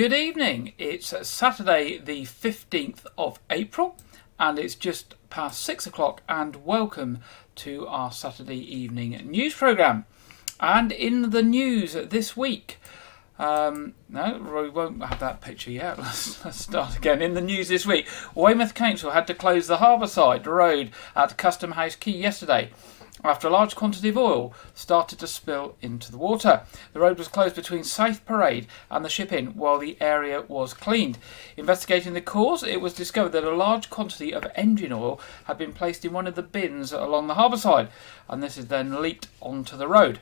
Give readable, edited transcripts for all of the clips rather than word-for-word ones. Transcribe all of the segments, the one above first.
Good evening. It's Saturday the 15th of April and it's just past 6 o'clock, and welcome to our Saturday evening news programme. And in the news this week, no, we won't have that picture yet. Let's start again. In the news this week, Weymouth Council had to close the Harbourside Road at Custom House Quay yesterday after a large quantity of oil started to spill into the water. The road was closed between South Parade and the Ship Inn while the area was cleaned. Investigating the cause, it was discovered that a large quantity of engine oil had been placed in one of the bins along the harbourside, and this is then leaked onto the road.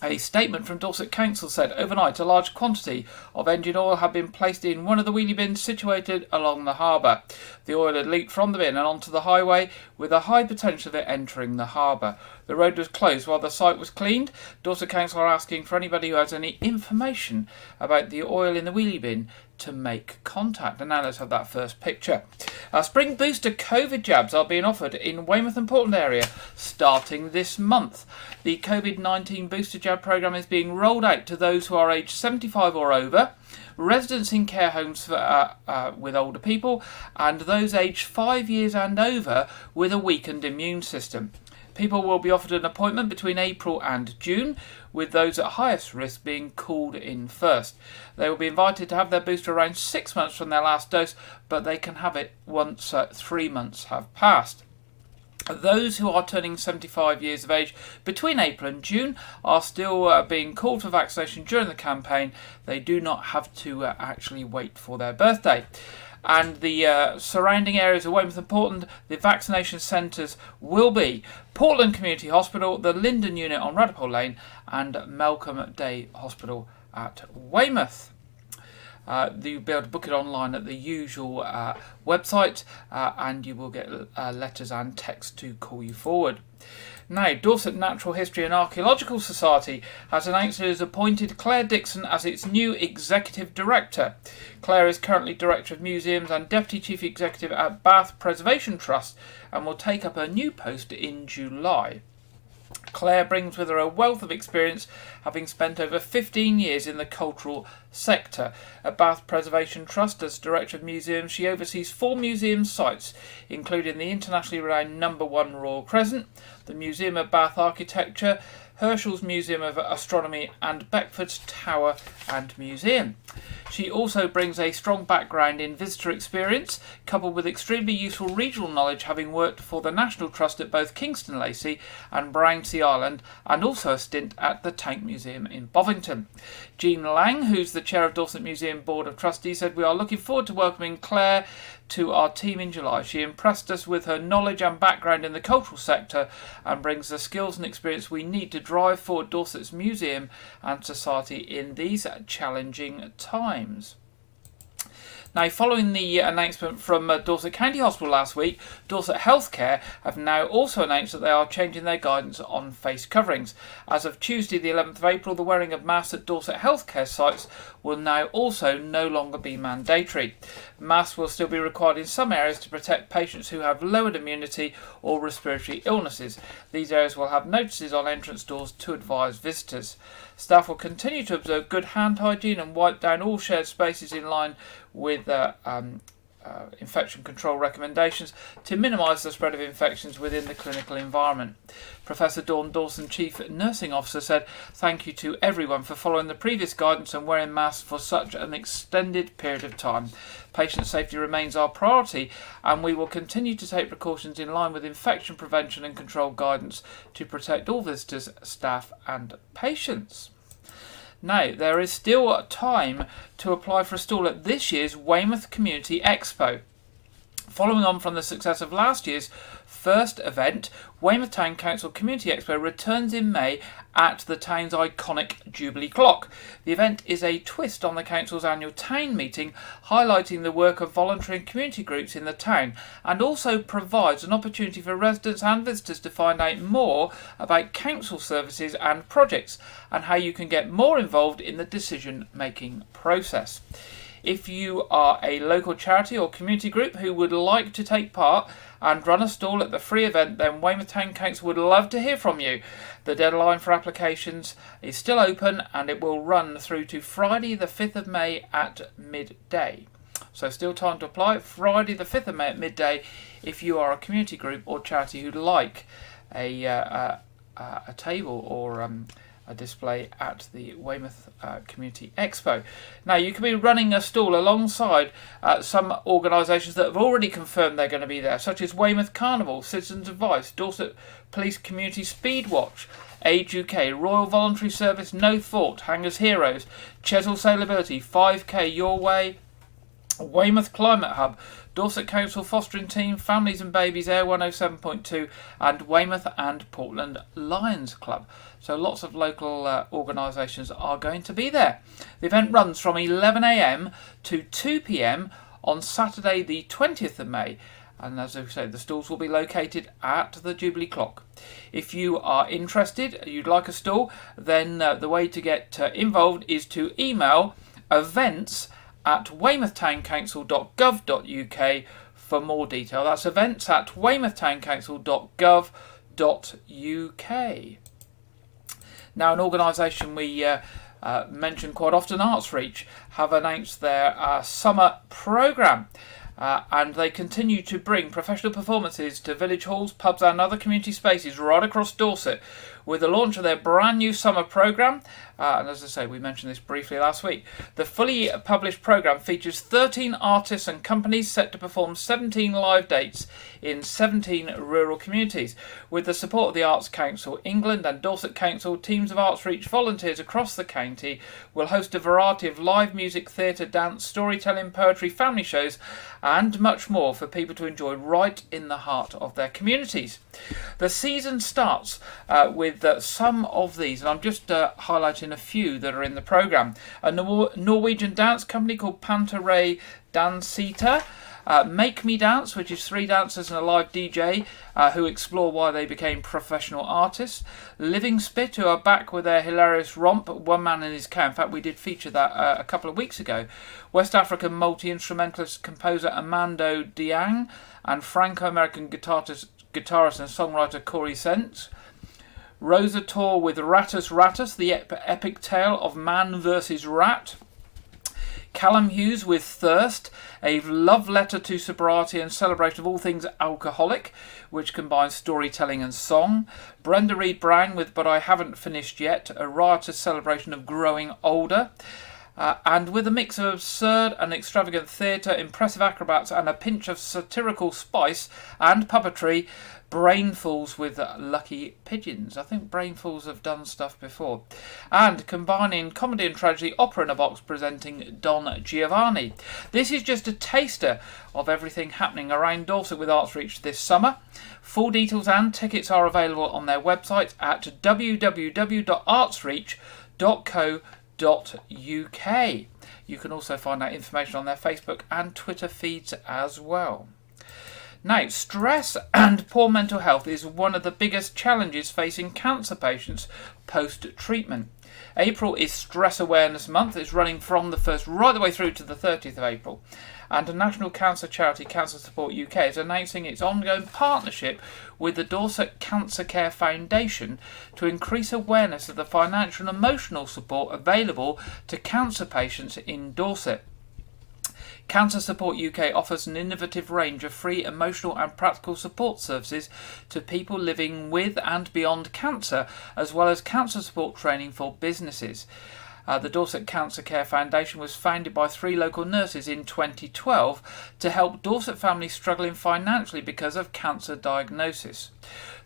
A statement from Dorset Council said overnight a large quantity of engine oil had been placed in one of the wheelie bins situated along the harbour. The oil had leaked from the bin and onto the highway, with a high potential of it entering the harbour. The road was closed while the site was cleaned. Dorset Council are asking for anybody who has any information about the oil in the wheelie bin to make contact. And now let's have that first picture. Spring booster COVID jabs are being offered in Weymouth and Portland area starting this month. The COVID-19 booster jab programme is being rolled out to those who are aged 75 or over, residents in care homes with older people, and those aged 5 years and over with a weakened immune system. People will be offered an appointment between April and June, with those at highest risk being called in first. They will be invited to have their booster around 6 months from their last dose, but they can have it once 3 months have passed. Those who are turning 75 years of age between April and June are still being called for vaccination during the campaign. They do not have to actually wait for their birthday. And the surrounding areas of Weymouth and Portland, the vaccination centres will be Portland Community Hospital, the Linden Unit on Radipole Lane, and Malcolm Day Hospital at Weymouth. You'll be able to book it online at the usual website, and you will get letters and text to call you forward. Now, Dorset Natural History and Archaeological Society has announced it has appointed Claire Dixon as its new Executive Director. Claire is currently Director of Museums and Deputy Chief Executive at Bath Preservation Trust and will take up her new post in July. Claire brings with her a wealth of experience, having spent over 15 years in the cultural sector. At Bath Preservation Trust, as Director of Museums, she oversees 4 museum sites, including the internationally renowned No. 1 Royal Crescent, the Museum of Bath Architecture, Herschel's Museum of Astronomy, and Beckford's Tower and Museum. She also brings a strong background in visitor experience, coupled with extremely useful regional knowledge, having worked for the National Trust at both Kingston Lacey and Brownsea Island, and also a stint at the Tank Museum in Bovington. Jean Lang, who's the chair of Dorset Museum Board of Trustees, said, "We are looking forward to welcoming Claire to our team in July. She impressed us with her knowledge and background in the cultural sector and brings the skills and experience we need to drive forward Dorset's museum and society in these challenging times." Now, following the announcement from Dorset County Hospital last week, Dorset Healthcare have now also announced that they are changing their guidance on face coverings. As of Tuesday the 11th of April, the wearing of masks at Dorset Healthcare sites will now also no longer be mandatory. Masks will still be required in some areas to protect patients who have lowered immunity or respiratory illnesses. These areas will have notices on entrance doors to advise visitors. Staff will continue to observe good hand hygiene and wipe down all shared spaces in line with infection control recommendations to minimise the spread of infections within the clinical environment. Professor Dawn Dawson, Chief Nursing Officer, said, "Thank you to everyone for following the previous guidance and wearing masks for such an extended period of time. Patient safety remains our priority, and we will continue to take precautions in line with infection prevention and control guidance to protect all visitors, staff and patients." Now, there is still time to apply for a stall at this year's Weymouth Community Expo. Following on from the success of last year's first event, Weymouth Town Council Community Expo returns in May at the town's iconic Jubilee Clock. The event is a twist on the council's annual town meeting, highlighting the work of voluntary and community groups in the town, and also provides an opportunity for residents and visitors to find out more about council services and projects, and how you can get more involved in the decision-making process. if you are a local charity or community group who would like to take part and run a stall at the free event, then Weymouth Town Council would love to hear from you. The deadline for applications is still open and it will run through to Friday the 5th of May at midday. So still time to apply. Friday the 5th of May at midday if you are a community group or charity who'd like a table or a display at the Weymouth Community Expo. Now, you can be running a stall alongside some organisations that have already confirmed they're going to be there, such as Weymouth Carnival, Citizens Advice, Dorset Police Community Speed Watch, Age UK, Royal Voluntary Service, No Thought, Hangers Heroes, Chesil Sailability, 5K Your Way, Weymouth Climate Hub, Dorset Council Fostering Team, Families and Babies Air 107.2 and Weymouth and Portland Lions Club. So lots of local organisations are going to be there. The event runs from 11 a.m. to 2 p.m. on Saturday the 20th of May. And as I say, the stalls will be located at the Jubilee Clock. If you are interested, you'd like a stall, then the way to get involved is to email events@weymouthtowncouncil.gov.uk for more detail. That's events@weymouthtowncouncil.gov.uk. Now, an organisation we mention quite often, Arts Reach, have announced their summer programme. And they continue to bring professional performances to village halls, pubs and other community spaces right across Dorset with the launch of their brand new summer programme. And as I say, we mentioned this briefly last week. The fully published programme features 13 artists and companies set to perform 17 live dates in 17 rural communities. With the support of the Arts Council England and Dorset Council, teams of Arts Reach volunteers across the county will host a variety of live music, theatre, dance, storytelling, poetry, family shows and much more for people to enjoy right in the heart of their communities. The season starts with some of these, and I'm just highlighting a few that are in the programme. A Norwegian dance company called Pantaray Dansita, Make Me Dance, which is 3 dancers and a live DJ who explore why they became professional artists. Living Spit, who are back with their hilarious romp, One Man in His Cow. In fact, we did feature that a couple of weeks ago. West African multi-instrumentalist composer Amando Diang and Franco-American guitarist and songwriter Corey Sense. Rosa Tour with Rattus Rattus, the epic tale of man versus rat. Callum Hughes with Thirst, a love letter to sobriety and celebration of all things alcoholic, which combines storytelling and song. Brenda Reed Brown with But I Haven't Finished Yet, a riotous celebration of growing older. And with a mix of absurd and extravagant theatre, impressive acrobats and a pinch of satirical spice and puppetry, Brainfuls with Lucky Pigeons. I think Brainfuls have done stuff before. And combining comedy and tragedy, Opera in a Box presenting Don Giovanni. This is just a taster of everything happening around Dorset with Arts Reach this summer. Full details and tickets are available on their website at www.artsreach.co.uk. You can also find out information on their Facebook and Twitter feeds as well. Now, stress and poor mental health is one of the biggest challenges facing cancer patients post-treatment. April is Stress Awareness Month. It's running from the 1st right the way through to the 30th of April. And a national cancer charity, Cancer Support UK, is announcing its ongoing partnership with the Dorset Cancer Care Foundation to increase awareness of the financial and emotional support available to cancer patients in Dorset. Cancer Support UK offers an innovative range of free emotional and practical support services to people living with and beyond cancer, as well as cancer support training for businesses. The Dorset Cancer Care Foundation was founded by 3 local nurses in 2012 to help Dorset families struggling financially because of cancer diagnosis.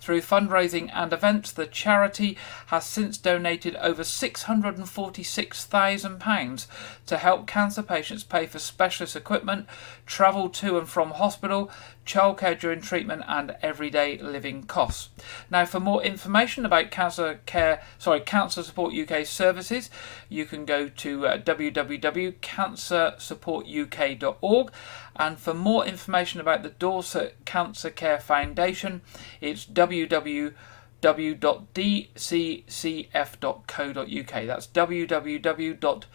Through fundraising and events, the charity has since donated over £646,000 to help cancer patients pay for specialist equipment, travel to and from hospital, childcare during treatment and everyday living costs. Now, for more information about Cancer Support UK services, you can go to www.cancersupportuk.org, and for more information about the Dorset Cancer Care Foundation, it's www.dccf.co.uk. That's www.dccf.co.uk.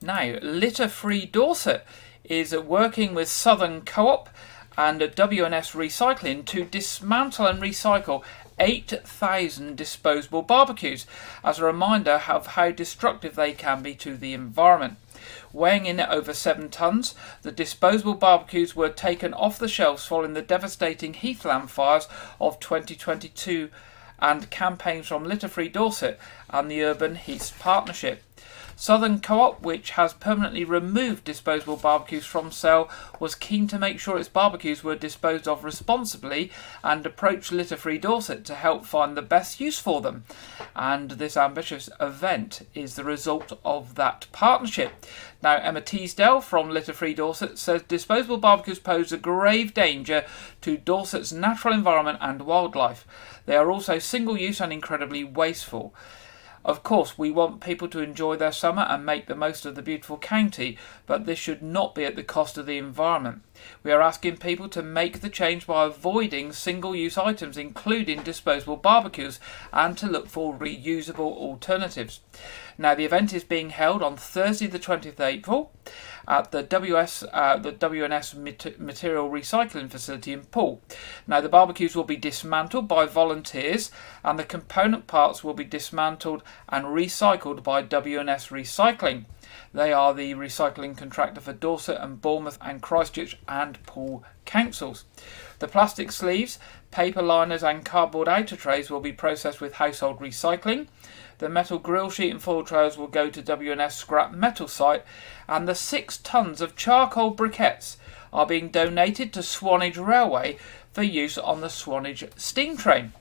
Now, Litter-Free Dorset is working with Southern Co-op and W&S Recycling to dismantle and recycle 8,000 disposable barbecues as a reminder of how destructive they can be to the environment. Weighing in at over 7 tonnes, the disposable barbecues were taken off the shelves following the devastating heathland fires of 2022 and campaigns from Litter-Free Dorset and the Urban Heaths Partnership. Southern Co-op, which has permanently removed disposable barbecues from sale, was keen to make sure its barbecues were disposed of responsibly and approached Litter-Free Dorset to help find the best use for them. And this ambitious event is the result of that partnership. Now, Emma Teasdale from Litter-Free Dorset says disposable barbecues pose a grave danger to Dorset's natural environment and wildlife. They are also single-use and incredibly wasteful. Of course, we want people to enjoy their summer and make the most of the beautiful county, but this should not be at the cost of the environment. We are asking people to make the change by avoiding single-use items, including disposable barbecues, and to look for reusable alternatives. Now, the event is being held on Thursday the 20th April at the W&S Material Recycling Facility in Poole. Now, the barbecues will be dismantled by volunteers and the component parts will be dismantled and recycled by W&S Recycling. They are the recycling contractor for Dorset and Bournemouth and Christchurch and Poole councils. The plastic sleeves, paper liners and cardboard outer trays will be processed with household recycling. The metal grill sheet and foil trays will go to W&S scrap metal site, and the 6 tonnes of charcoal briquettes are being donated to Swanage Railway for use on the Swanage steam train.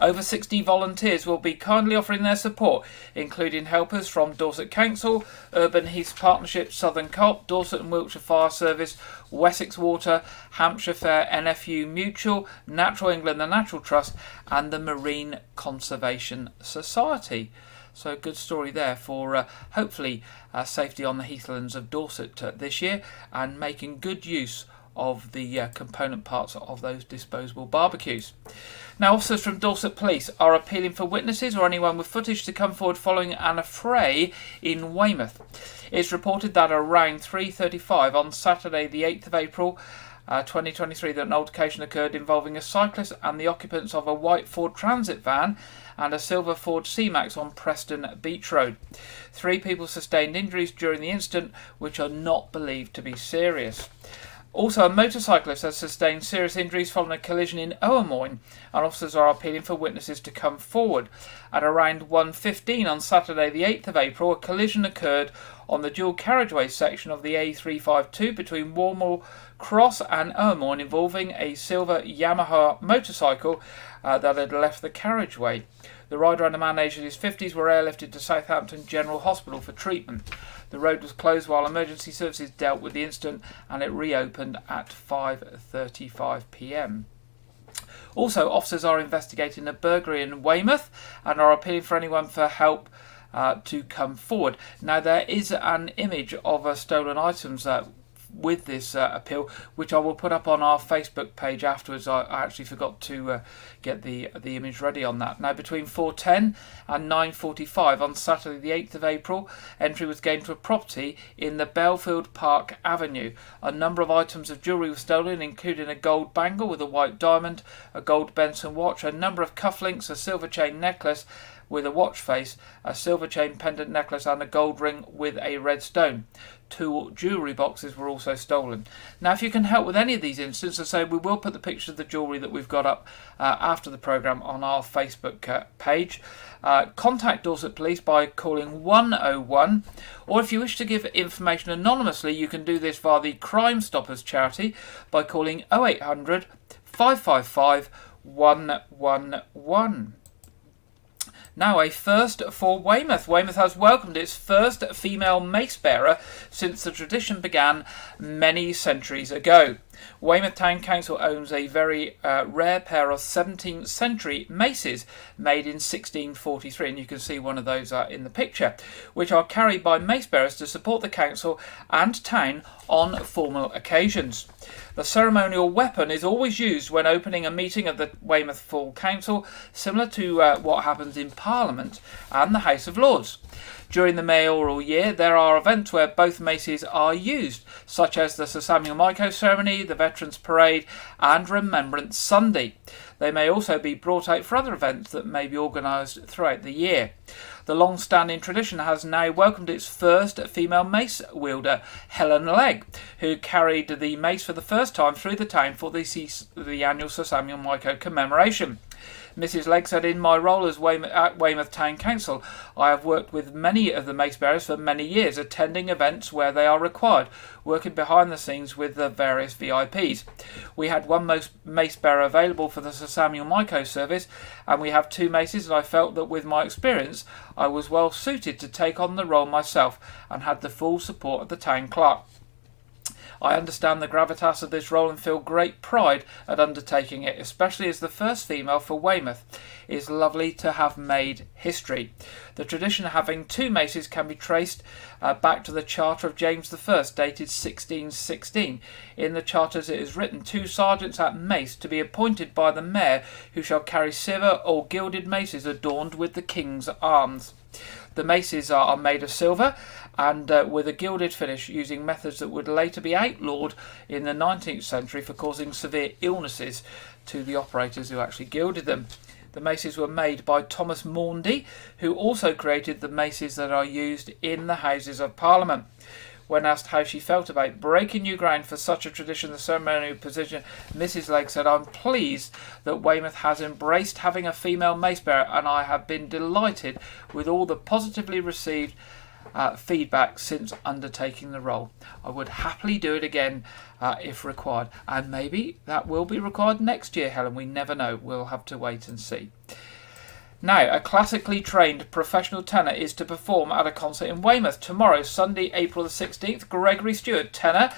Over 60 volunteers will be kindly offering their support, including helpers from Dorset Council, Urban Heaths Partnership, Southern Co-op, Dorset and Wiltshire Fire Service, Wessex Water, Hampshire Fair, NFU Mutual, Natural England, the Natural Trust and the Marine Conservation Society. So a good story there for hopefully safety on the heathlands of Dorset this year and making good use of the component parts of those disposable barbecues. Now, officers from Dorset Police are appealing for witnesses or anyone with footage to come forward following an affray in Weymouth. It's reported that around 3:35 on Saturday the 8th of April 2023 that an altercation occurred involving a cyclist and the occupants of a white Ford Transit van and a silver Ford C-Max on Preston Beach Road. 3 people sustained injuries during the incident, which are not believed to be serious. Also, a motorcyclist has sustained serious injuries following a collision in Owermoyne, and officers are appealing for witnesses to come forward. At around 1:15 on Saturday the 8th of April, a collision occurred on the dual carriageway section of the A352 between Warmore Cross and Owermoyne, involving a silver Yamaha motorcycle that had left the carriageway. The rider and a man aged in his 50s were airlifted to Southampton General Hospital for treatment. The road was closed while emergency services dealt with the incident, and it reopened at 5:35 p.m. Also, officers are investigating a burglary in Weymouth and are appealing for anyone for help to come forward. Now, there is an image of stolen items with this appeal, which I will put up on our Facebook page afterwards. I actually forgot to get the image ready on that. Now, between 4:10 and 9:45 on Saturday the 8th of April, entry was gained to a property in the Belfield Park Avenue. A number of items of jewellery were stolen, including a gold bangle with a white diamond, a gold Benson watch, a number of cufflinks, a silver chain necklace with a watch face, a silver chain pendant necklace and a gold ring with a red stone. 2 jewellery boxes were also stolen. Now, if you can help with any of these incidents, as I say, we will put the pictures of the jewellery that we've got up after the programme on our Facebook page. Contact Dorset Police by calling 101, or if you wish to give information anonymously, you can do this via the Crime Stoppers charity by calling 0800 555 111. Now, a first for Weymouth. Weymouth has welcomed its first female mace bearer since the tradition began many centuries ago. Weymouth Town Council owns a very rare pair of 17th century maces made in 1643, and you can see one of those in the picture, which are carried by mace bearers to support the council and town on formal occasions. The ceremonial weapon is always used when opening a meeting of the Weymouth Full Council, similar to what happens in Parliament and the House of Lords. During the mayoral year, there are events where both maces are used, such as the Sir Samuel Myco ceremony, the Veterans Parade, and Remembrance Sunday. They may also be brought out for other events that may be organised throughout the year. The long-standing tradition has now welcomed its first female mace wielder, Helen Legg, who carried the mace for the first time through the town for the annual Sir Samuel Myco commemoration. Mrs. Legg said, "In my role as at Weymouth Town Council, I have worked with many of the mace bearers for many years, attending events where they are required, working behind the scenes with the various VIPs. We had one mace bearer available for the Sir Samuel Myco service, and we have 2 maces, and I felt that with my experience, I was well suited to take on the role myself and had the full support of the town clerk. I understand the gravitas of this role and feel great pride at undertaking it, especially as the first female for Weymouth. It is lovely to have made history." The tradition of having 2 maces can be traced back to the Charter of James I, dated 1616. In the charters it is written, 2 sergeants at mace to be appointed by the mayor, who shall carry silver or gilded maces adorned with the king's arms. The maces are made of silver and with a gilded finish, using methods that would later be outlawed in the 19th century for causing severe illnesses to the operators who actually gilded them. The maces were made by Thomas Maundy, who also created the maces that are used in the Houses of Parliament. When asked how she felt about breaking new ground for such a tradition, the ceremonial position, Mrs. Legg said, "I'm pleased that Weymouth has embraced having a female mace bearer, and I have been delighted with all the positively received feedback since undertaking the role. I would happily do it again if required." And maybe that will be required next year, Helen. We never know. We'll have to wait and see. Now, a classically trained professional tenor is to perform at a concert in Weymouth tomorrow, Sunday, April the 16th. Gregory Stewart, tenor,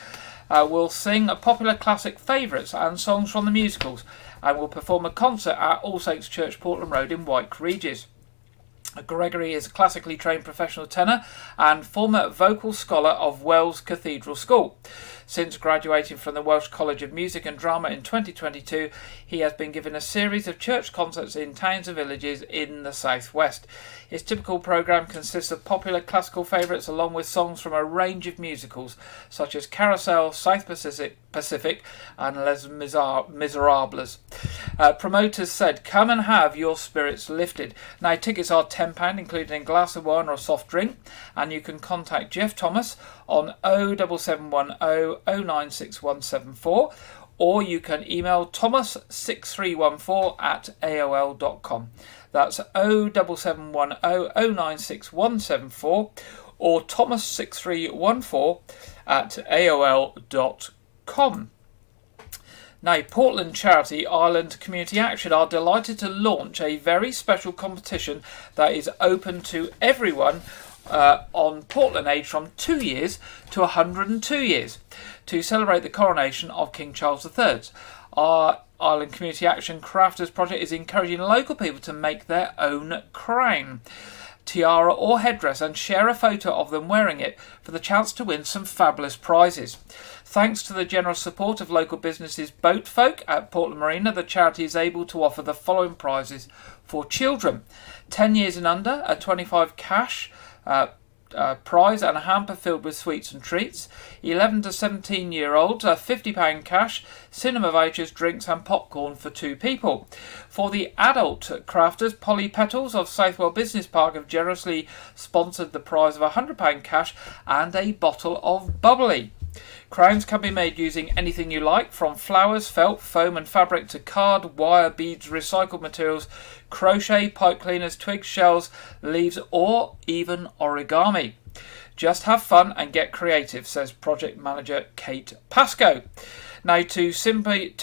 will sing popular classic favourites and songs from the musicals, and will perform a concert at All Saints Church, Portland Road in Wyke, Regis. Gregory is a classically trained professional tenor and former vocal scholar of Wells Cathedral School. Since graduating from the Welsh College of Music and Drama in 2022, he has been given a series of church concerts in towns and villages in the southwest. His typical programme consists of popular classical favourites along with songs from a range of musicals such as Carousel, South Pacific and Les Miserables. Promoters said, "Come and have your spirits lifted." Now, tickets are £10, including a glass of wine or a soft drink, and you can contact Jeff Thomas on 07710 096174, or you can email thomas6314 at aol.com. That's 07710 096174 or thomas6314 at aol.com. Now, Portland charity Ireland Community Action are delighted to launch a very special competition that is open to everyone on Portland age from 2 years to 102 years to celebrate the coronation of King Charles III. Our Ireland Community Action Crafters Project is encouraging local people to make their own crown, tiara or headdress and share a photo of them wearing it for the chance to win some fabulous prizes. Thanks to the generous support of local businesses Boat Folk at Portland Marina, the charity is able to offer the following prizes for children: 10 years and under, a 25 cash prize and a hamper filled with sweets and treats. 11 to 17 year olds, a £50 cash, cinema vouchers, drinks and popcorn for 2 people. For the adult crafters, Polly Petals of Southwell Business Park have generously sponsored the prize of £100 cash and a bottle of bubbly. Crowns can be made using anything you like, from flowers, felt, foam and fabric to card, wire, beads, recycled materials, crochet, pipe cleaners, twigs, shells, leaves or even origami. Just have fun and get creative, says project manager Kate Pascoe. Now, to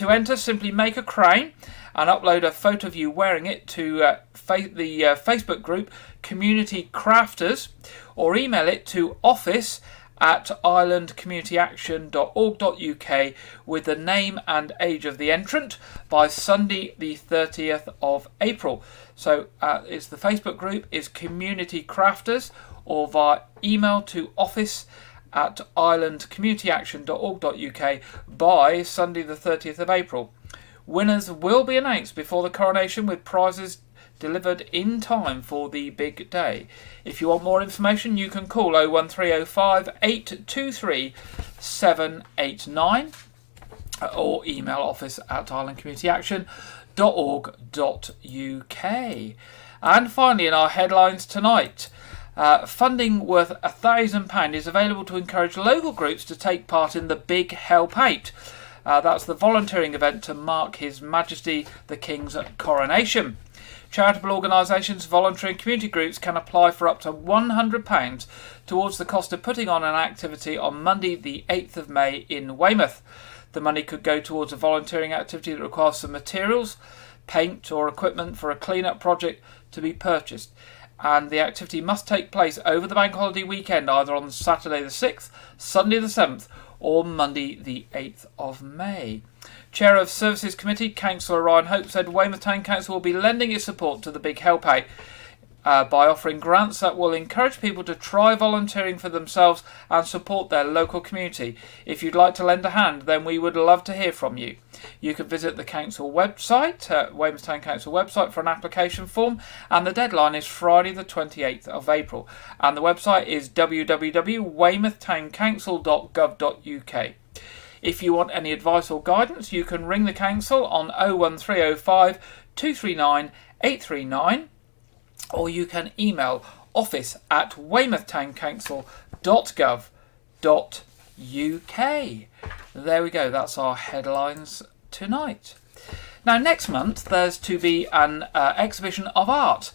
enter, simply make a crown and upload a photo of you wearing it to the Facebook group Community Crafters, or email it to office at islandcommunityaction.org.uk with the name and age of the entrant by Sunday the 30th of April. So the Facebook group is Community Crafters, or via email to office@islandcommunityaction.org.uk by Sunday the 30th of April. Winners will be announced before the coronation, with prizes delivered in time for the big day. If you want more information, you can call 01305 823 789 or email office@islandcommunityaction.org.uk. And finally, in our headlines tonight, funding worth £1,000 is available to encourage local groups to take part in the Big Help Out. That's the volunteering event to mark His Majesty the King's coronation. Charitable organisations, voluntary and community groups can apply for up to £100 towards the cost of putting on an activity on Monday the 8th of May in Weymouth. The money could go towards a volunteering activity that requires some materials, paint or equipment for a clean-up project to be purchased. And the activity must take place over the bank holiday weekend, either on Saturday the 6th, Sunday the 7th or Monday the 8th of May. Chair of Services Committee, Councillor Ryan Hope, said Weymouth Town Council will be lending its support to the Big Help Out by offering grants that will encourage people to try volunteering for themselves and support their local community. If you'd like to lend a hand, then we would love to hear from you. You can visit the council website, Weymouth Town Council website, for an application form, and the deadline is Friday the 28th of April. And the website is www.weymouthtowncouncil.gov.uk. If you want any advice or guidance, you can ring the council on 01305 239 839, or you can email office@weymouthtowncouncil.gov.uk. There we go, that's our headlines tonight. Now, next month there's to be an exhibition of art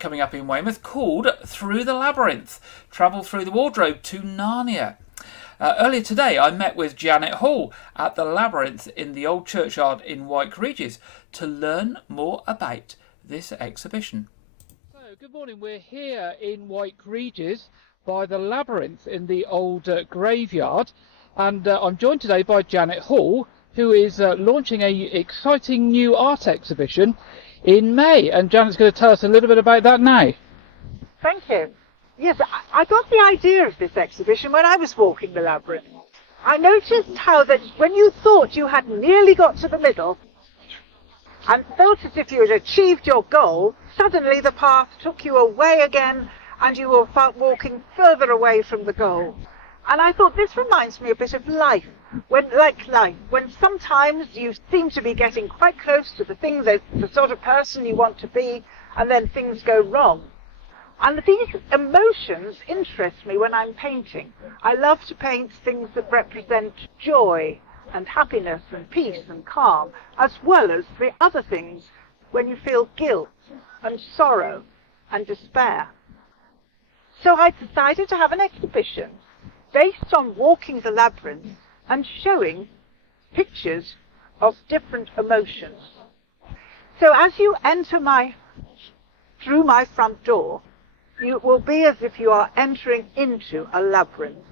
coming up in Weymouth called Through the Labyrinth, Travel Through the Wardrobe to Narnia. Earlier today I met with Janet Hall at the Labyrinth in the Old Churchyard in Wyke, Regis, to learn more about this exhibition. So, good morning. We're here in Wyke, Regis by the Labyrinth in the Old Graveyard, and I'm joined today by Janet Hall, who is launching an exciting new art exhibition in May, and Janet's going to tell us a little bit about that now. Thank you. Yes, I got the idea of this exhibition when I was walking the labyrinth. I noticed how that when you thought you had nearly got to the middle and felt as if you had achieved your goal, suddenly the path took you away again and you were walking further away from the goal. And I thought this reminds me a bit of life. When sometimes you seem to be getting quite close to the thing, the sort of person you want to be, and then things go wrong. And these emotions interest me when I'm painting. I love to paint things that represent joy and happiness and peace and calm, as well as the other things when you feel guilt and sorrow and despair. So I decided to have an exhibition based on walking the labyrinth and showing pictures of different emotions. So as you enter through my front door, it will be as if you are entering into a labyrinth,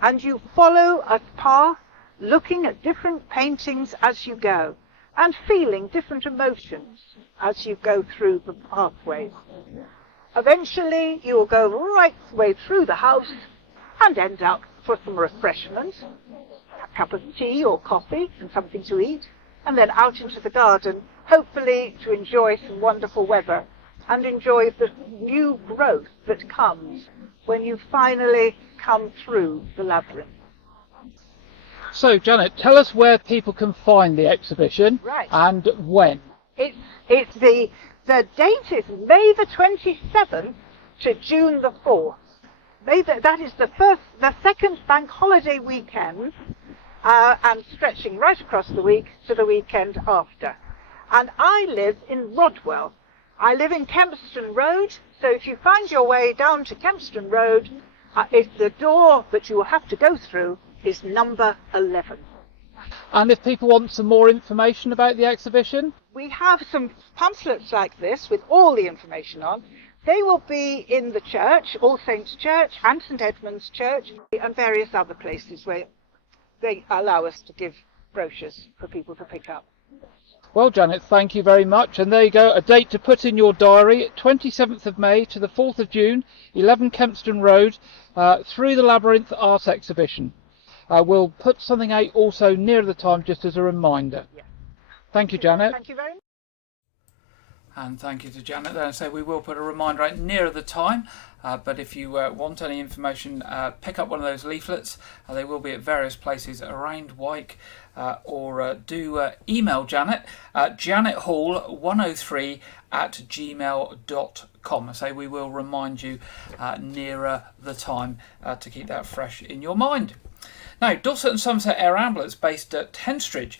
and you follow a path looking at different paintings as you go and feeling different emotions as you go through the pathways. Eventually you will go right the way through the house and end up for some refreshment, a cup of tea or coffee and something to eat, and then out into the garden, hopefully to enjoy some wonderful weather and enjoy the new growth that comes when you finally come through the labyrinth. So, Janet, tell us where people can find the exhibition, right, and when. The date is May the 27th to June the 4th. That is the second bank holiday weekend, and stretching right across the week to the weekend after. And I live in Rodwell. I live in Kempston Road, so if you find your way down to Kempston Road, the door that you will have to go through is number 11. And if people want some more information about the exhibition? We have some pamphlets like this with all the information on. They will be in the church, All Saints Church and St Edmund's Church, and various other places where they allow us to give brochures for people to pick up. Well, Janet, thank you very much. And there you go, a date to put in your diary, 27th of May to the 4th of June, 11 Kempston Road, through the Labyrinth Art Exhibition. We'll put something out also near the time just as a reminder. Yeah. Thank you, Janet. Thank you very much. And thank you to Janet there. And so we will put a reminder out nearer the time. But if you want any information, pick up one of those leaflets. They will be at various places around Wyke. Or do email Janet at janethall103@gmail.com. So we will remind you nearer the time to keep that fresh in your mind. Now, Dorset and Somerset Air Ambulance, based at Henstridge,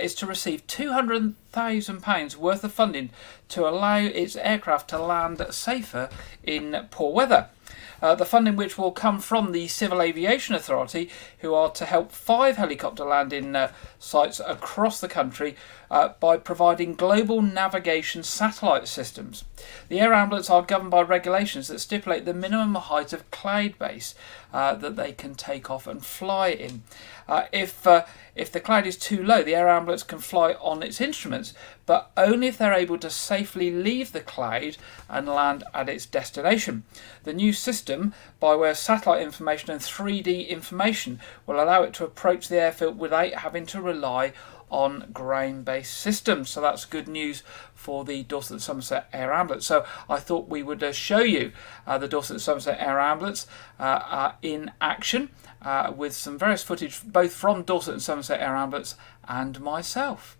is to receive £200,000 worth of funding to allow its aircraft to land safer in poor weather. The funding, which will come from the Civil Aviation Authority, who are to help 5 helicopter landing sites across the country by providing global navigation satellite systems. The air ambulance are governed by regulations that stipulate the minimum height of cloud base that they can take off and fly in. If the cloud is too low, the air ambulance can fly on its instruments, but only if they're able to safely leave the cloud and land at its destination. The new system, by way of satellite information and 3D information, will allow it to approach the airfield without having to rely on ground-based systems. So that's good news for the Dorset and Somerset Air Ambulance. So I thought we would show you the Dorset and Somerset Air Ambulance in action with some various footage both from Dorset and Somerset Air Ambulance and myself.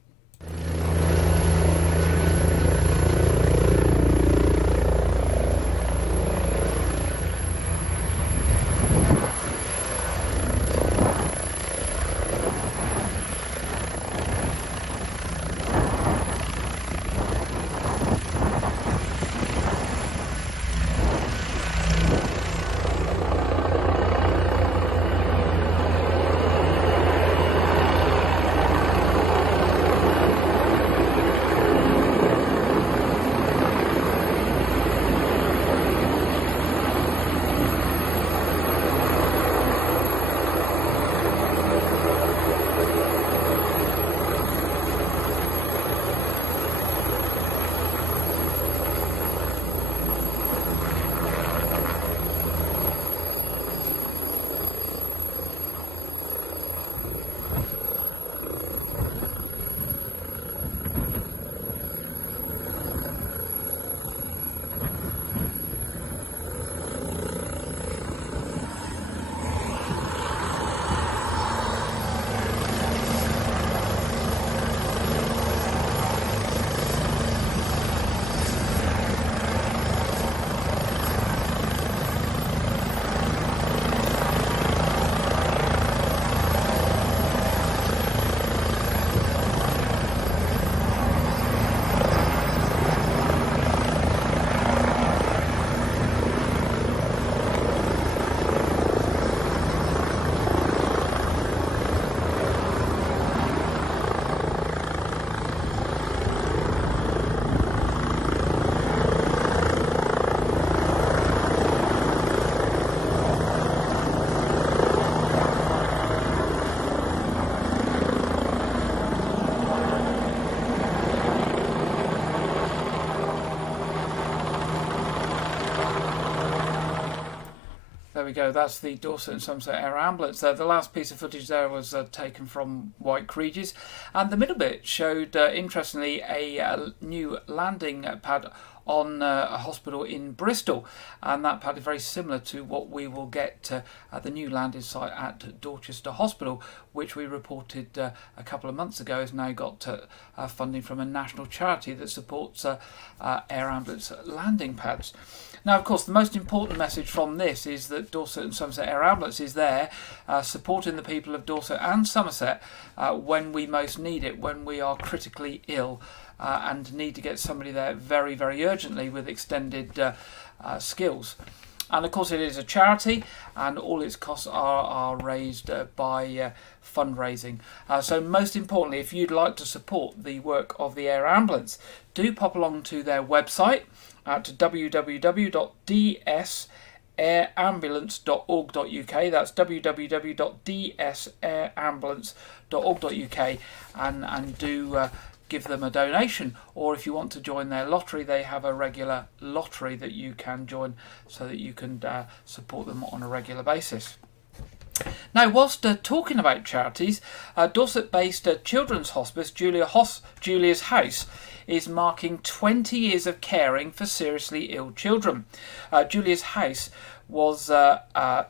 There we go, that's the Dorset and Somerset Air Ambulance. The last piece of footage there was taken from Wyke, Regis, and the middle bit showed, interestingly, a new landing pad on a hospital in Bristol, and that pad is very similar to what we will get at the new landing site at Dorchester Hospital, which we reported a couple of months ago has now got funding from a national charity that supports air ambulance landing pads. Now, of course, the most important message from this is that Dorset and Somerset Air Ambulance is there supporting the people of Dorset and Somerset when we most need it, when we are critically ill and need to get somebody there very, very urgently with extended skills. And of course it is a charity, and all its costs are raised by fundraising. So most importantly, if you'd like to support the work of the Air Ambulance, do pop along to their website, at www.dsAirambulance.org.uk. That's www.dsAirambulance.org.uk, and do give them a donation. Or if you want to join their lottery, they have a regular lottery that you can join so that you can support them on a regular basis. Now, whilst talking about charities, Dorset-based children's hospice Julia's House is marking 20 years of caring for seriously ill children. Julia's House was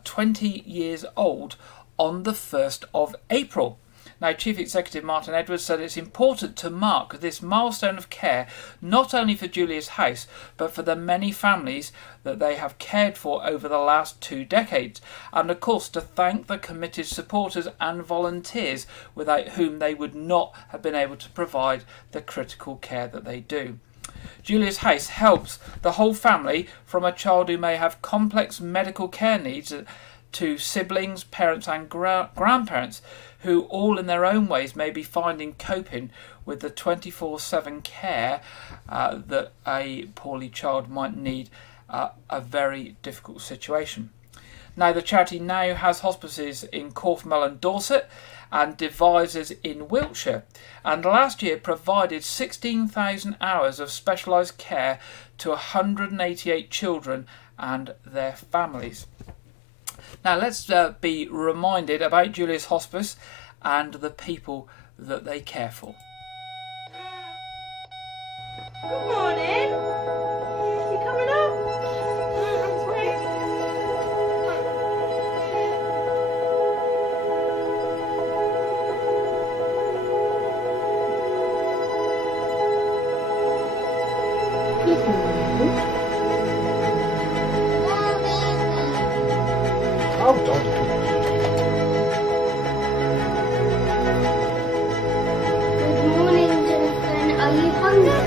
20 years old on the 1st of April. Now, Chief Executive Martin Edwards said it's important to mark this milestone of care not only for Julia's House, but for the many families that they have cared for over the last 2 decades, and of course to thank the committed supporters and volunteers without whom they would not have been able to provide the critical care that they do. Julia's House helps the whole family, from a child who may have complex medical care needs to siblings, parents and grandparents, who all in their own ways may be finding coping with the 24/7 care that a poorly child might need, a very difficult situation. Now, the charity now has hospices in Corfmel and Dorset and devises in Wiltshire, and last year provided 16,000 hours of specialised care to 188 children and their families. Now, let's be reminded about Julia's Hospice and the people that they care for. Good morning. You coming up? How done. Good morning, Jonathan. Are you hungry?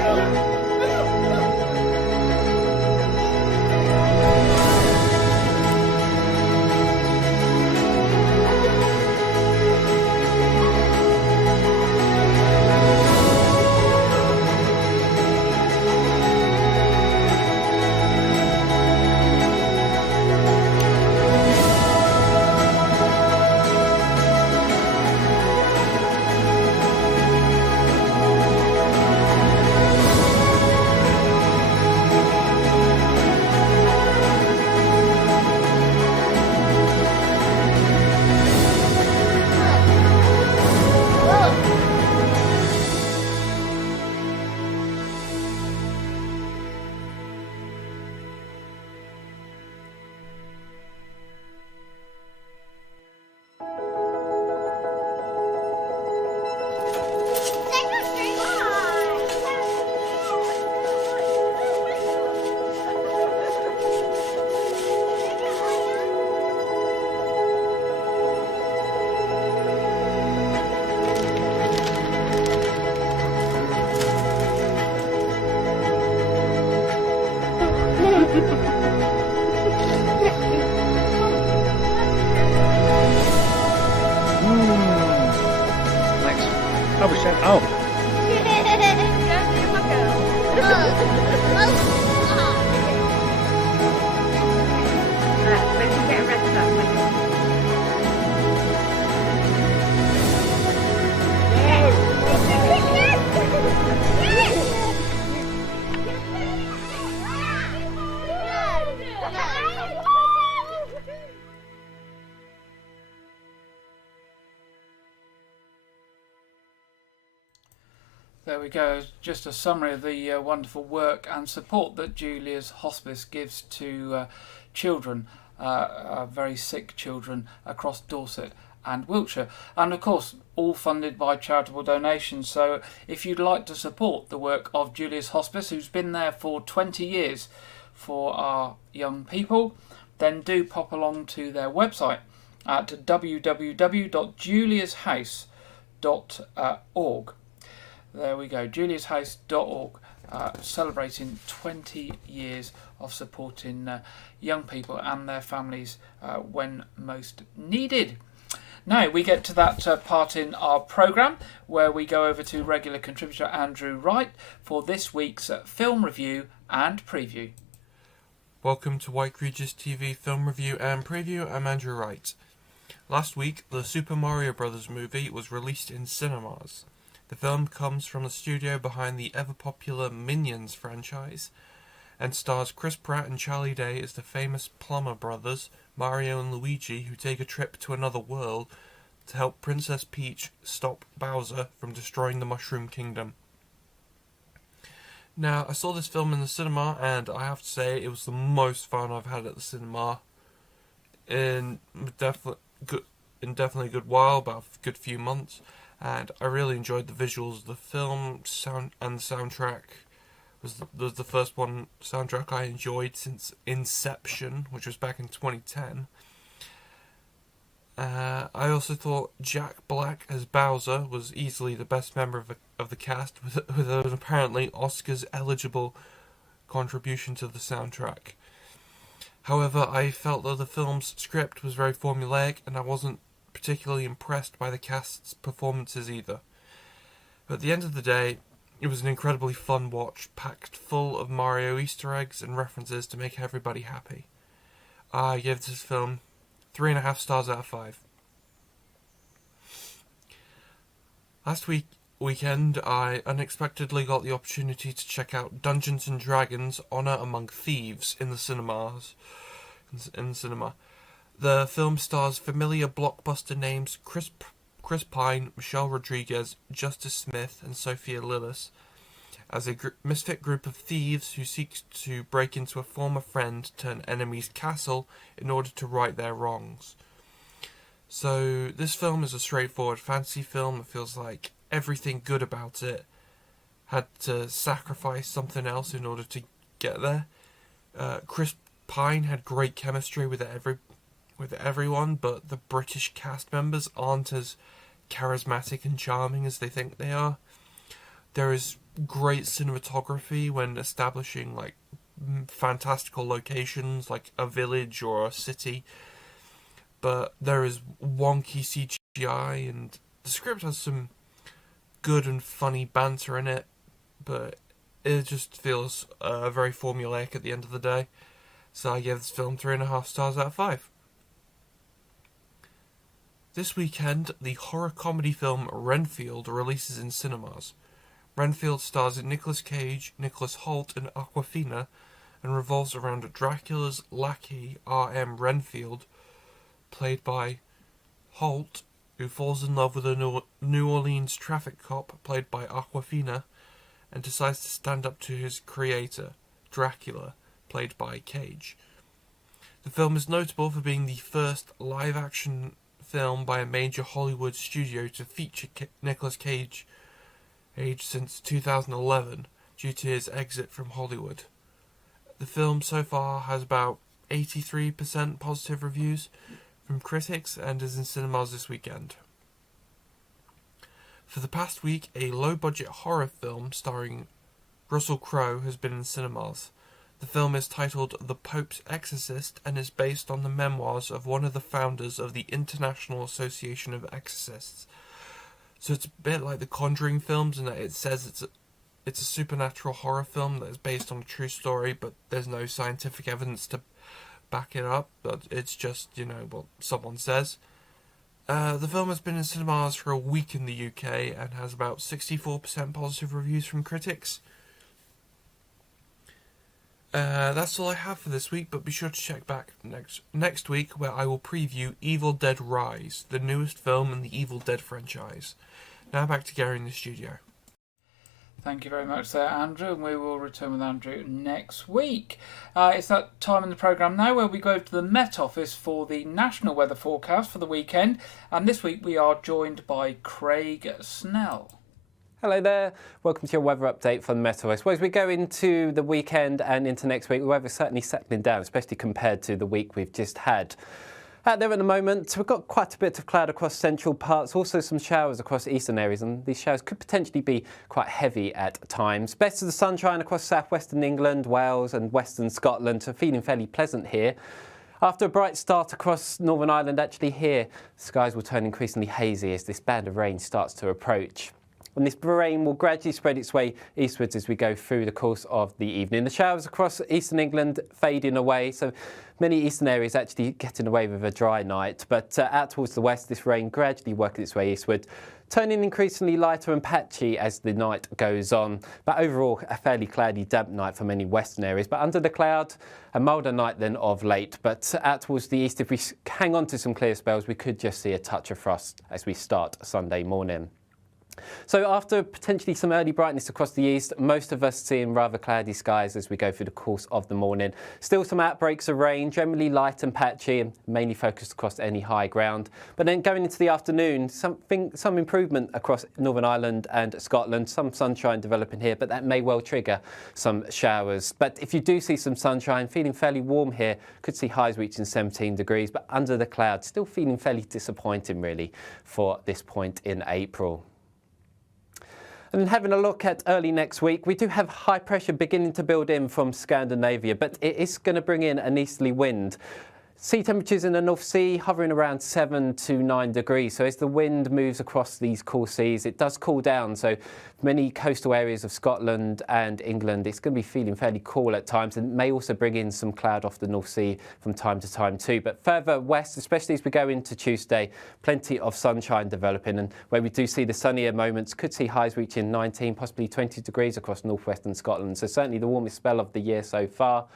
Thanks. I was saying, oh, There we go, just a summary of the wonderful work and support that Julia's Hospice gives to children, very sick children across Dorset and Wiltshire, and of course all funded by charitable donations. So if you'd like to support the work of Julia's Hospice, who's been there for 20 years for our young people, then do pop along to their website at www.juliashouse.org. There we go, juliashouse.org, celebrating 20 years of supporting young people and their families when most needed. Now we get to that part in our programme where we go over to regular contributor Andrew Wright for this week's film review and preview. Welcome to Wyke Regis TV film review and preview. I'm Andrew Wright. Last week, the Super Mario Bros. Movie was released in cinemas. The film comes from the studio behind the ever-popular Minions franchise and stars Chris Pratt and Charlie Day as the famous plumber brothers, Mario and Luigi, who take a trip to another world to help Princess Peach stop Bowser from destroying the Mushroom Kingdom. Now, I saw this film in the cinema, and I have to say it was the most fun I've had at the cinema in definitely a good while, about a good few months, and I really enjoyed the visuals of the film. Sound and the soundtrack was the first soundtrack I enjoyed since Inception, which was back in 2010. I also thought Jack Black as Bowser was easily the best member of the cast, with an apparently Oscars-eligible contribution to the soundtrack. However, I felt that the film's script was very formulaic, and I wasn't particularly impressed by the cast's performances either. But at the end of the day, it was an incredibly fun watch, packed full of Mario Easter eggs and references to make everybody happy. I give this film 3.5 stars out of 5. Last weekend, I unexpectedly got the opportunity to check out Dungeons & Dragons: Honor Among Thieves in the cinema. The film stars familiar blockbuster names Chris Pine, Michelle Rodriguez, Justice Smith, and Sophia Lillis as a misfit group of thieves who seek to break into a former friend-turned-enemy's castle in order to right their wrongs. So this film is a straightforward fantasy film. It feels like everything good about it had to sacrifice something else in order to get there. Chris Pine had great chemistry with everyone, but the British cast members aren't as charismatic and charming as they think they are. There is great cinematography when establishing like fantastical locations like a village or a city, but there is wonky CGI, and the script has some good and funny banter in it, but it just feels very formulaic at the end of the day. So I give this film 3.5 stars out of 5. This weekend, the horror comedy film Renfield releases in cinemas. Renfield stars Nicolas Cage, Nicholas Hoult, and Awkwafina, and revolves around Dracula's lackey, R.M. Renfield, played by Hoult, who falls in love with a New Orleans traffic cop, played by Awkwafina, and decides to stand up to his creator, Dracula, played by Cage. The film is notable for being the first live-action film by a major Hollywood studio to feature Nicolas Cage since 2011 due to his exit from Hollywood. The film so far has about 83% positive reviews from critics and is in cinemas this weekend. For the past week, a low-budget horror film starring Russell Crowe has been in cinemas. The film is titled The Pope's Exorcist and is based on the memoirs of one of the founders of the International Association of Exorcists. So it's a bit like the Conjuring films in that it says it's a supernatural horror film that is based on a true story, but there's no scientific evidence to back it up, but it's just, what someone says. The film has been in cinemas for a week in the UK and has about 64% positive reviews from critics. That's all I have for this week, but be sure to check back next week where I will preview Evil Dead Rise, the newest film in the Evil Dead franchise. Now back to Gary in the studio. Thank you very much there, Andrew, and we will return with Andrew next week. It's that time in the programme now where we go to the Met Office for the national weather forecast for the weekend, and this week we are joined by Craig Snell. Hello there, welcome to your weather update from the Met Office. Well, as we go into the weekend and into next week, the weather's certainly settling down, especially compared to the week we've just had. Out there at the moment, we've got quite a bit of cloud across central parts, also some showers across eastern areas, and these showers could potentially be quite heavy at times. Best of the sunshine across southwestern England, Wales and western Scotland, so feeling fairly pleasant here. After a bright start across Northern Ireland, actually here, skies will turn increasingly hazy as this band of rain starts to approach. And this rain will gradually spread its way eastwards as we go through the course of the evening. The showers across eastern England fading away, so many eastern areas actually getting away with a dry night. But out towards the west, this rain gradually working its way eastward, turning increasingly lighter and patchy as the night goes on. But overall, a fairly cloudy, damp night for many western areas. But under the cloud, a milder night than of late. But out towards the east, if we hang on to some clear spells, we could just see a touch of frost as we start Sunday morning. So after potentially some early brightness across the east, most of us seeing rather cloudy skies as we go through the course of the morning. Still some outbreaks of rain, generally light and patchy and mainly focused across any high ground. But then going into the afternoon, some improvement across Northern Ireland and Scotland, some sunshine developing here, but that may well trigger some showers. But if you do see some sunshine, feeling fairly warm here, could see highs reaching 17 degrees, but under the clouds, still feeling fairly disappointing really for this point in April. And then having a look at early next week, we do have high pressure beginning to build in from Scandinavia, but it is going to bring in an easterly wind. Sea temperatures in the North Sea hovering around 7 to 9 degrees. So as the wind moves across these cool seas, it does cool down. So many coastal areas of Scotland and England, it's going to be feeling fairly cool at times and may also bring in some cloud off the North Sea from time to time too. But further west, especially as we go into Tuesday, plenty of sunshine developing, and where we do see the sunnier moments, could see highs reaching 19, possibly 20 degrees across northwestern Scotland. So certainly the warmest spell of the year so far.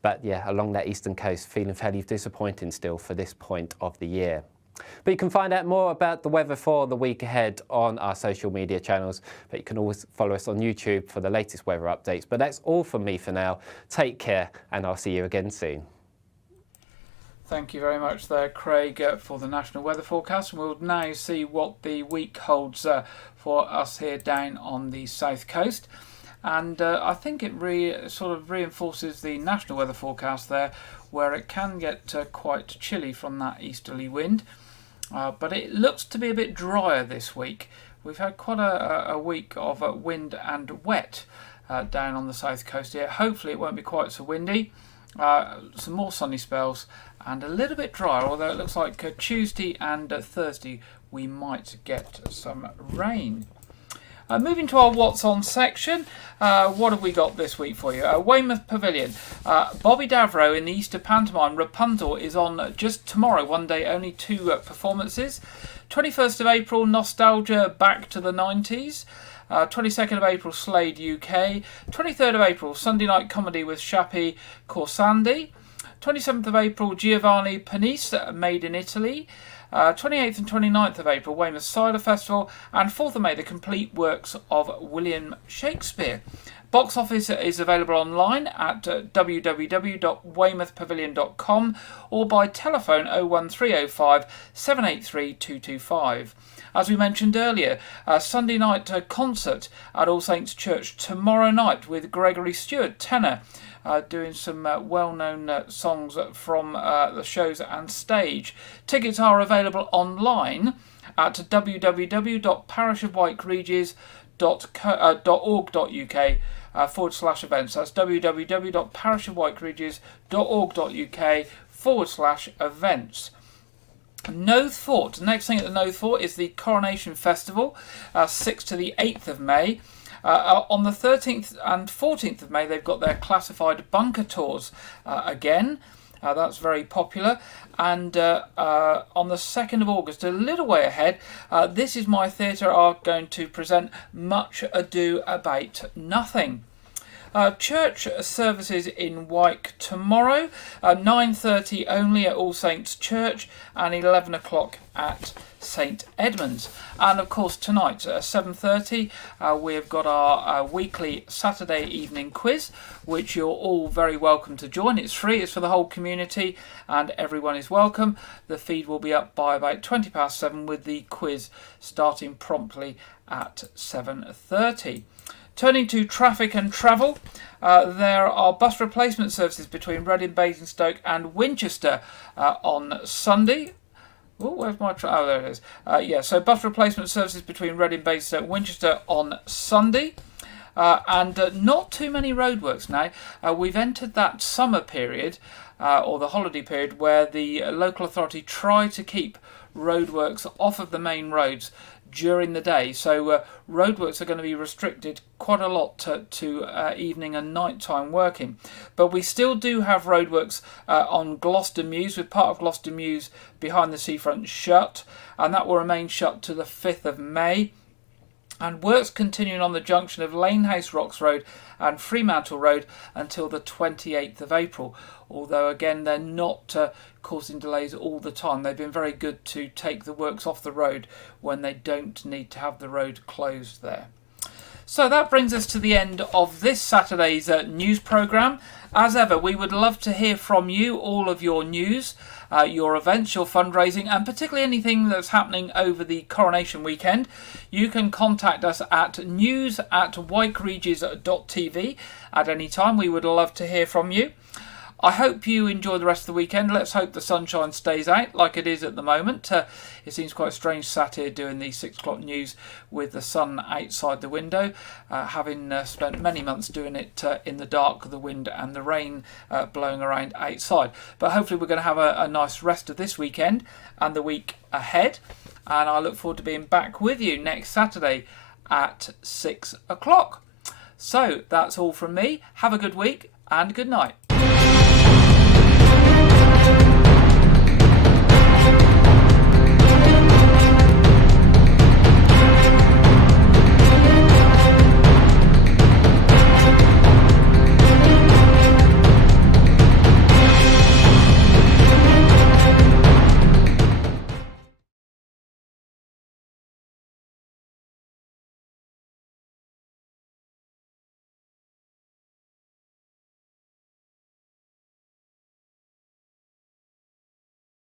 But yeah, along that eastern coast, feeling fairly disappointing still for this point of the year. But you can find out more about the weather for the week ahead on our social media channels. But you can always follow us on YouTube for the latest weather updates. But that's all from me for now. Take care, and I'll see you again soon. Thank you very much there, Craig, for the national weather forecast. We'll now see what the week holds for us here down on the south coast. And I think it sort of reinforces the national weather forecast there, where it can get quite chilly from that easterly wind. But it looks to be a bit drier this week. We've had quite a week of wind and wet down on the south coast here. Hopefully it won't be quite so windy. Some more sunny spells and a little bit drier, although it looks like Tuesday and Thursday we might get some rain. Moving to our What's On section, what have we got this week for you? Weymouth Pavilion. Bobby Davro in the Easter pantomime Rapunzel is on just tomorrow, one day, only 2 performances. 21st of April, Nostalgia Back to the 90s. 22nd of April, Slade UK. 23rd of April, Sunday Night Comedy with Shappy Corsandi. 27th of April, Giovanni Panisse, Made in Italy. 28th and 29th of April, Weymouth Cider Festival, and 4th of May, the complete works of William Shakespeare. Box office is available online at www.weymouthpavilion.com or by telephone 01305 783 225. As we mentioned earlier, a Sunday night concert at All Saints Church tomorrow night with Gregory Stewart, tenor, doing some well-known songs from the shows and stage. Tickets are available online at www.parishofwykeregis.org.uk/events. That's www.parishofwykeregis.org.uk/events. Knowth Fort. The next thing at the Knowth Fort is the Coronation Festival, 6th to the 8th of May. On the 13th and 14th of May, they've got their classified bunker tours again. That's very popular. And on the 2nd of August, a little way ahead, This Is My Theatre are going to present Much Ado About Nothing. Church services in Wyke tomorrow, 9:30 only at All Saints Church and 11 o'clock at St Edmunds. And of course tonight at 7:30 we've got our weekly Saturday evening quiz, which you're all very welcome to join. It's free, it's for the whole community and everyone is welcome. The feed will be up by about 7:20 with the quiz starting promptly at 7:30. Turning to traffic and travel, there are bus replacement services between Reading, Basingstoke and Winchester on Sunday. Oh, where's my... oh, there it is. So bus replacement services between Reading, Basingstoke and Winchester on Sunday. And not too many roadworks now. We've entered that summer period or the holiday period, where the local authority try to keep roadworks off of the main roads during the day. So roadworks are going to be restricted quite a lot to evening and nighttime working. But we still do have roadworks on Gloucester Mews, with part of Gloucester Mews behind the seafront shut, and that will remain shut to the 5th of May. And works continuing on the junction of Lanehouse Rocks Road and Fremantle Road until the 28th of April. Although, again, they're not causing delays all the time. They've been very good to take the works off the road when they don't need to have the road closed there. So that brings us to the end of this Saturday's news programme. As ever, we would love to hear from you, all of your news, your events, your fundraising, and particularly anything that's happening over the coronation weekend. You can contact us at news@wykeregis.tv at any time. We would love to hear from you. I hope you enjoy the rest of the weekend. Let's hope the sunshine stays out like it is at the moment. It seems quite strange sat here doing the 6 o'clock news with the sun outside the window, having spent many months doing it in the dark, the wind and the rain blowing around outside. But hopefully we're going to have a nice rest of this weekend and the week ahead. And I look forward to being back with you next Saturday at 6 o'clock. So that's all from me. Have a good week and good night.